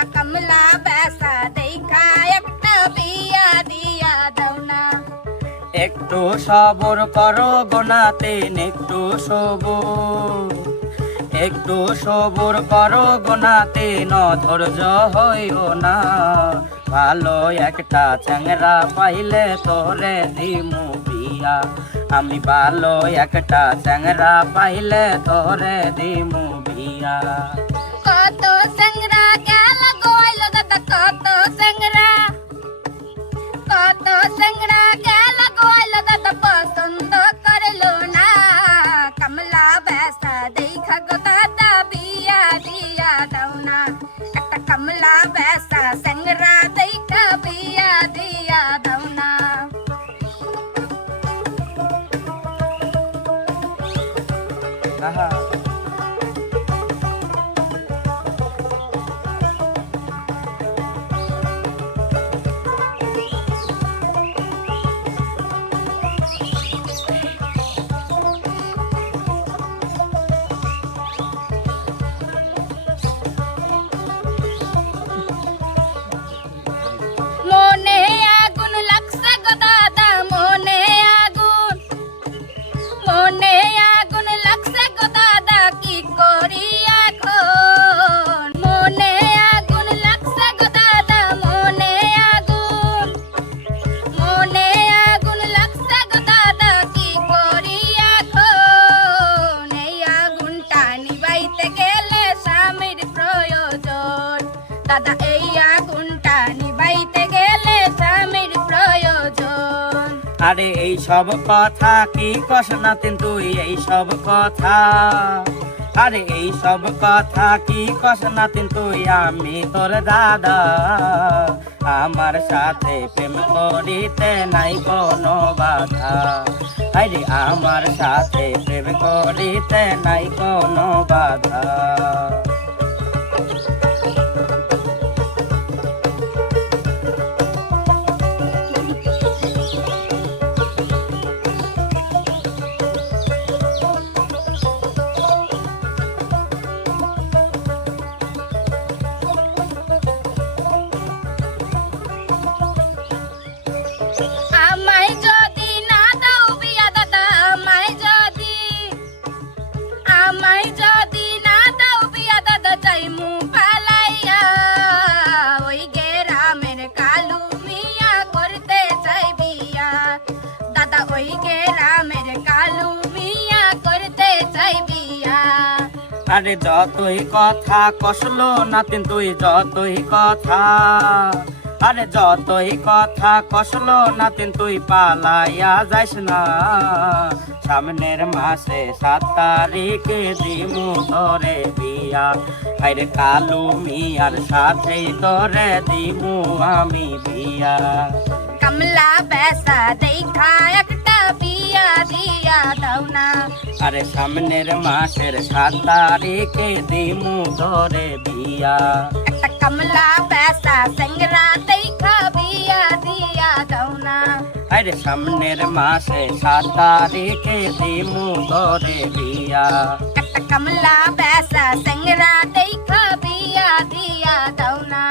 দাদা কমলা বেসা দেখা একটা বিয়া দিয়া দাও না। একটু সবর করো গোনাতেন, একটু সবর, একটু সবর করো গোনাতেন, অধৈর্য হইও না। ভালো একটা চ্যাংরা পাইলে তোরে দিমু বিয়া, আমি ভালো একটা চ্যাংরা পাইলে তোরে দিমু বিয়া। কত চ্যাংরা গেল গোয়াইল দাদা, কত চ্যাংরা, কত চ্যাংরা গেল গোয়াইল দাদা, পছন্দ করলো না। কমলা বেসা দেখা গো দাদা বিয়া দিয়া দাও না। একটা কমলা বেসা চ্যাংরা দেখা বিয়া দিয়া দাও না। আহা, মনে আগুন লাগছে গো দাদা, মনে আগুন, মনে আগুন লাগছে গো দাদা, কি করি এখন। মনে আগুন লাগছে গো দাদা, মনে আগুন, মনে আগুন লাগছে গো দাদা, কি করি এখন। এই আগুনটা নিবাইতে গেলে স্বামীর প্রয়োজন দাদা, এই আগুনটা নিবাইতে গেলে স্বামীর প্রয়োজন। আরে এই সব কথা কি কস না তুই, এই সব কথা, আরে এই সব কথা কি কস না তুই, আমি তোর দাদা, আমার সাথে প্রেম করিতে নাই কোনো বাধা। আরে আমার সাথে প্রেম করিতে নাই কোনো বাধা। আমায় যদি না দাও বিয়া দাদা, আমায় যদি, আমায় যদি না দাও বিয়া দাদা, যাইমু পালাইয়া। ওই গ্রামের কালু মিয়া করতে চাই বিয়া দাদা, ওই গ্রামের কালু মিয়া করতে চাই বিয়া। আরে যতই কথা কষলো না তুই, যতই কথা, আরে যতই কথা কষলো না তুই, পালাইয়া যাইস না। সামনের মাসে 7 তারিখে দিমু তোরে বিয়া, আরে কালু মিয়ার সাথেই তোরে দিমু আমি বিয়া। কমলা বেসা দেখা একটা বিয়া দিয়া দাও না। আরে সামনের মাসের 7 তারিখে দিমু তোরে বিয়া, একটা কমলা বেসা চ্যাংরা দেখা বিয়া দিয়া দাও না। আরে সামনের মাসে 7 তারিখে দিমু তোরে বিয়া, একটা কমলা বেসা চ্যাংরা দেখা বিয়া দিয়া দাও না।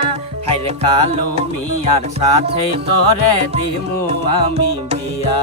আরে কালু মিয়ার সাথে তোরে দিমু আমি বিয়া।